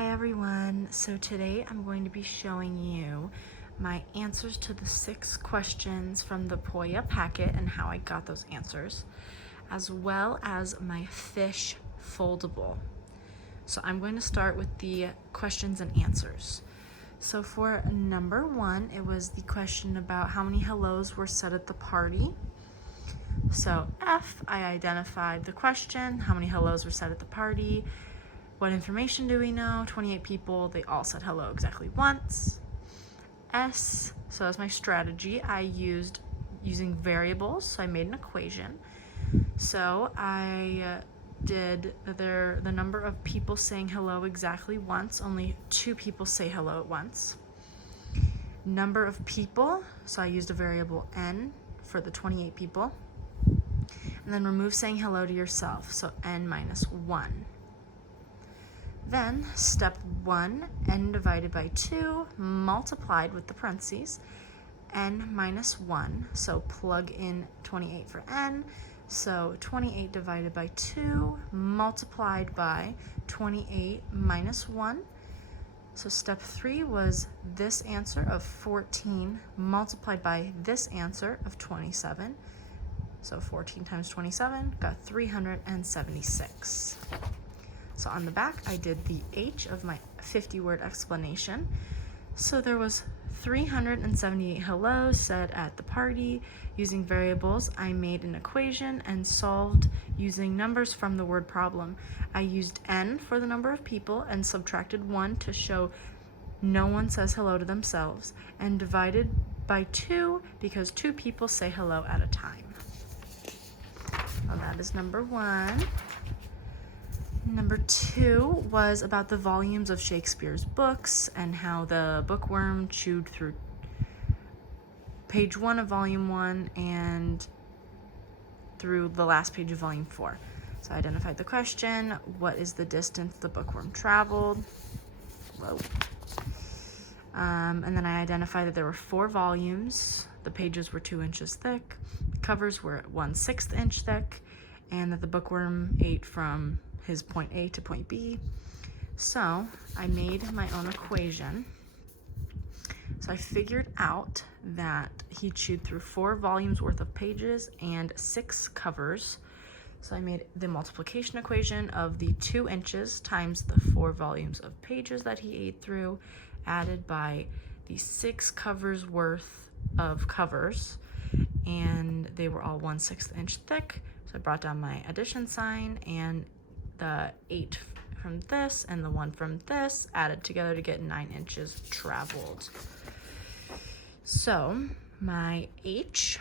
Hi everyone, so today I'm going to be showing you my answers to the 6 questions from the Polya packet and how I got those answers, as well as my fish foldable. So I'm going to start with the questions and answers. So for number 1, it was the question about how many hellos were said at the party. So F, I identified the question, how many hellos were said at the party. What information do we know? 28 people, they all said hello exactly once. S, so that's my strategy. I using variables, so I made an equation. So I did the number of people saying hello exactly once, only 2 people say hello at once. Number of people, so I used a variable n for the 28 people. And then remove saying hello to yourself, so n minus 1. Then step 1, n divided by 2 multiplied with the parentheses, n minus 1. So plug in 28 for n. So 28 divided by 2 multiplied by 28 minus 1. So step 3 was this answer of 14 multiplied by this answer of 27. So 14 times 27 got 376. So on the back, I did the H of my 50-word explanation. So there was 378 hellos said at the party. Using variables, I made an equation and solved using numbers from the word problem. I used n for the number of people and subtracted 1 to show no one says hello to themselves, and divided by 2 because 2 people say hello at a time. So that is number 1. Number 2 was about the volumes of Shakespeare's books and how the bookworm chewed through page 1 of volume 1 and through the last page of volume 4. So I identified the question, what is the distance the bookworm traveled? Whoa. And then I identified that there were 4 volumes, the pages were 2 inches thick, covers were 1/6 inch thick, and that the bookworm ate from his point A to point B. So I made my own equation. So I figured out that he chewed through 4 volumes worth of pages and 6 covers. So I made the multiplication equation of the 2 inches times the 4 volumes of pages that he ate through, added by the 6 covers worth of covers, and they were all 1/6 inch thick. So I brought down my addition sign, and the 8 from this and the 1 from this added together to get 9 inches traveled. So my H,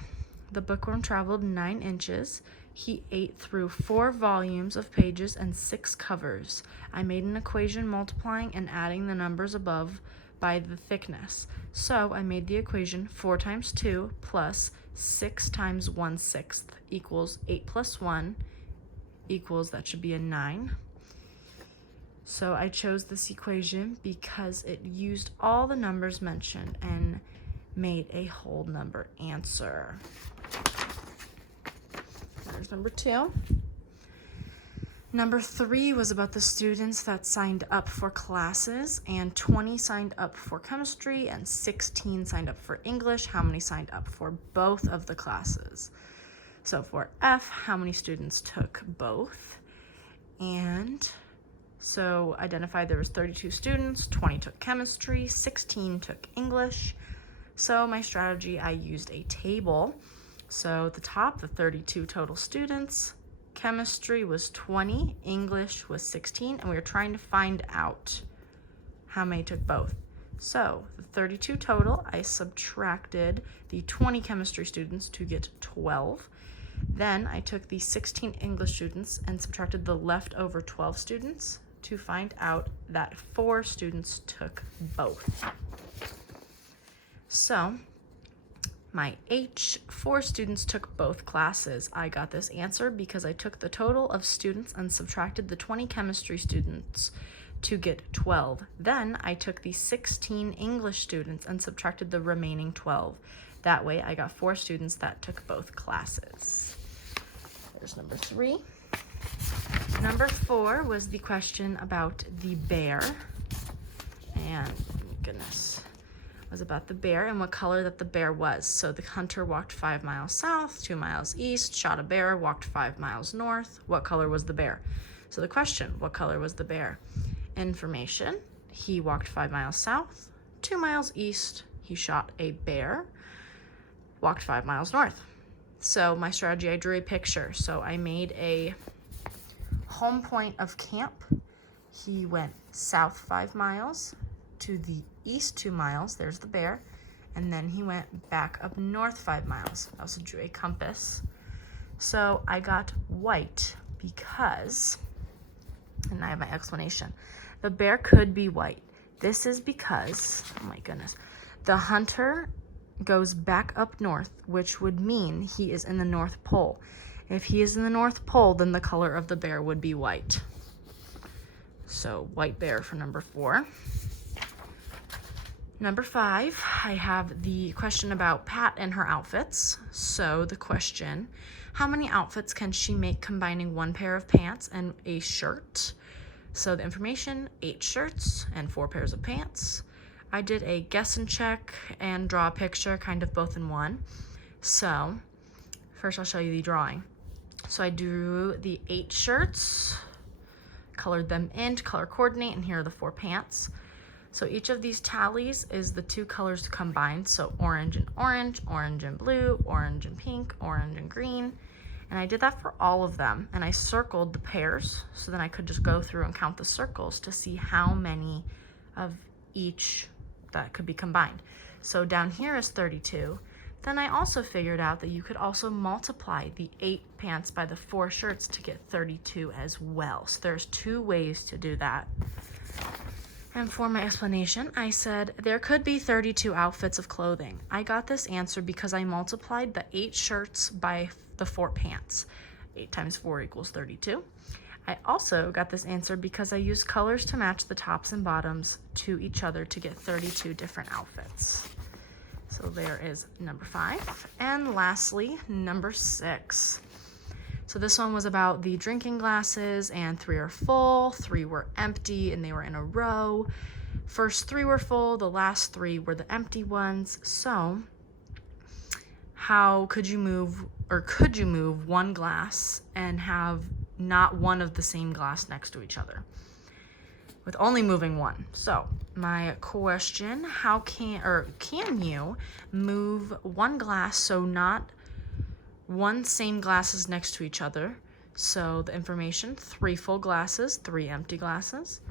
the bookworm traveled 9 inches. He ate through 4 volumes of pages and 6 covers. I made an equation multiplying and adding the numbers above by the thickness. So I made the equation 4 times 2 plus 6 times 1/6 equals 8 plus 1 equals, that should be a 9. So I chose this equation because it used all the numbers mentioned and made a whole number answer. There's number 2. Number 3 was about the students that signed up for classes, and 20 signed up for chemistry and 16 signed up for English. How many signed up for both of the classes? So for F, how many students took both? And so identified there was 32 students, 20 took chemistry, 16 took English. So my strategy, I used a table. So at the top, the 32 total students, chemistry was 20, English was 16, and we were trying to find out how many took both. So the 32 total, I subtracted the 20 chemistry students to get 12. Then I took the 16 English students and subtracted the leftover 12 students to find out that 4 students took both. So my H, 4 students took both classes. I got this answer because I took the total of students and subtracted the 20 chemistry students to get 12. Then I took the 16 English students and subtracted the remaining 12. That way I got 4 students that took both classes. There's number 3. Number 4 was the question about the bear. and goodness, was about the bear and what color that the bear was. So the hunter walked 5 miles south, 2 miles east, shot a bear, walked 5 miles north. What color was the bear? So the question, what color was the bear? Information, he walked 5 miles south, 2 miles east, he shot a bear, walked 5 miles north. So my strategy, I drew a picture. So I made a home point of camp. He went south 5 miles, to the east 2 miles, there's the bear, and then he went back up north 5 miles. I also drew a compass. So I got white because, and I have my explanation, the bear could be white. This is because, oh my goodness, the hunter goes back up north, which would mean he is in the North Pole. If he is in the North Pole, then the color of the bear would be white. So white bear for number 4. Number 5, I have the question about Pat and her outfits. So the question, how many outfits can she make combining 1 pair of pants and a shirt? So the information, 8 shirts and 4 pairs of pants. I did a guess and check and draw a picture, kind of both in one. So first I'll show you the drawing. So I drew the 8 shirts, colored them in to color coordinate, and here are the 4 pants. So each of these tallies is the 2 colors combined. So orange and orange, orange and blue, orange and pink, orange and green. And I did that for all of them. And I circled the pairs so then I could just go through and count the circles to see how many of each that could be combined. So down here is 32. Then I also figured out that you could also multiply the 8 pants by the 4 shirts to get 32 as well. So there's 2 ways to do that. And for my explanation, I said there could be 32 outfits of clothing. I got this answer because I multiplied the 8 shirts by the 4 pants. 8 times 4 equals 32. I also got this answer because I used colors to match the tops and bottoms to each other to get 32 different outfits. So there is number 5. And lastly, number 6. So this one was about the drinking glasses, and 3 are full, 3 were empty, and they were in a row. First 3 were full, the last 3 were the empty ones. So how could you move, or could you move 1 glass and have not one of the same glass next to each other with only moving 1? So my question, how can you move 1 glass so not 1 same glasses next to each other? So the information, 3 full glasses, 3 empty glasses.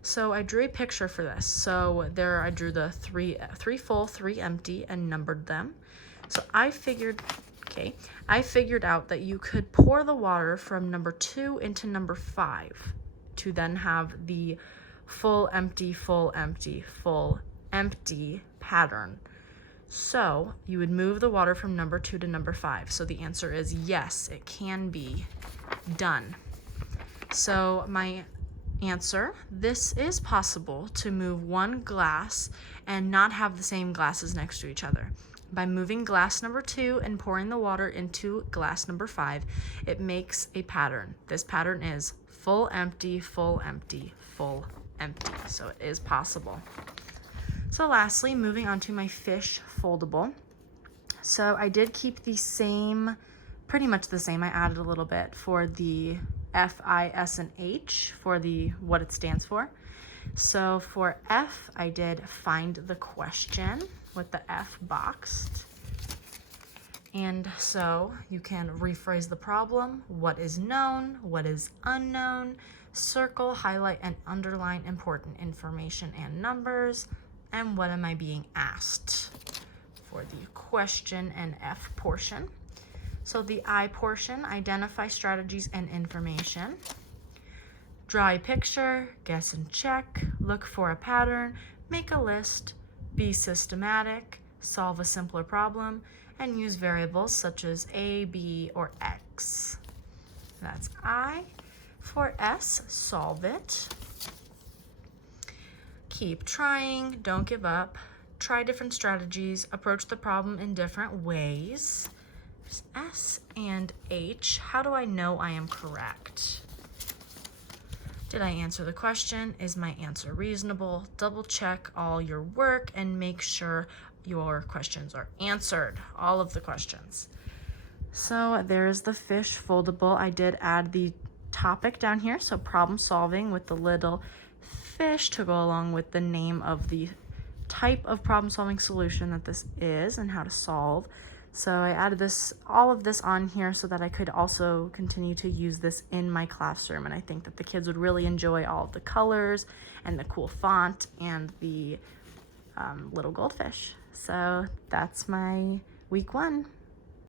So I drew a picture for this. So there I drew the 3 full, 3 empty, and numbered them. So I figured out that you could pour the water from number 2 into number 5 to then have the full, empty, full, empty, full, empty pattern. So you would move the water from number 2 to number 5. So the answer is yes, it can be done. So my answer, this is possible to move 1 glass and not have the same glasses next to each other. By moving glass number 2 and pouring the water into glass number 5, it makes a pattern. This pattern is full, empty, full, empty, full, empty. So it is possible. So lastly, moving on to my fish foldable. So I did keep the same, pretty much the same. I added a little bit for the F, I, S, and H for the what it stands for. So for F, I did find the question with the F boxed. And so you can rephrase the problem, what is known, what is unknown, circle, highlight, and underline important information and numbers, and what am I being asked for the question and F portion. So the I portion, identify strategies and information. Draw a picture, guess and check, look for a pattern, make a list, be systematic, solve a simpler problem, and use variables such as A, B, or X. That's I. For S, solve it. Keep trying, don't give up, try different strategies, approach the problem in different ways. There's S and H, how do I know I am correct? Did I answer the question? Is my answer reasonable? Double check all your work and make sure your questions are answered, all of the questions. So there's the fish foldable. I did add the topic down here, so problem solving with the little fish to go along with the name of the type of problem solving solution that this is and how to solve. So I added all of this on here so that I could also continue to use this in my classroom, and I think that the kids would really enjoy all of the colors and the cool font and the little goldfish. So that's my week 1.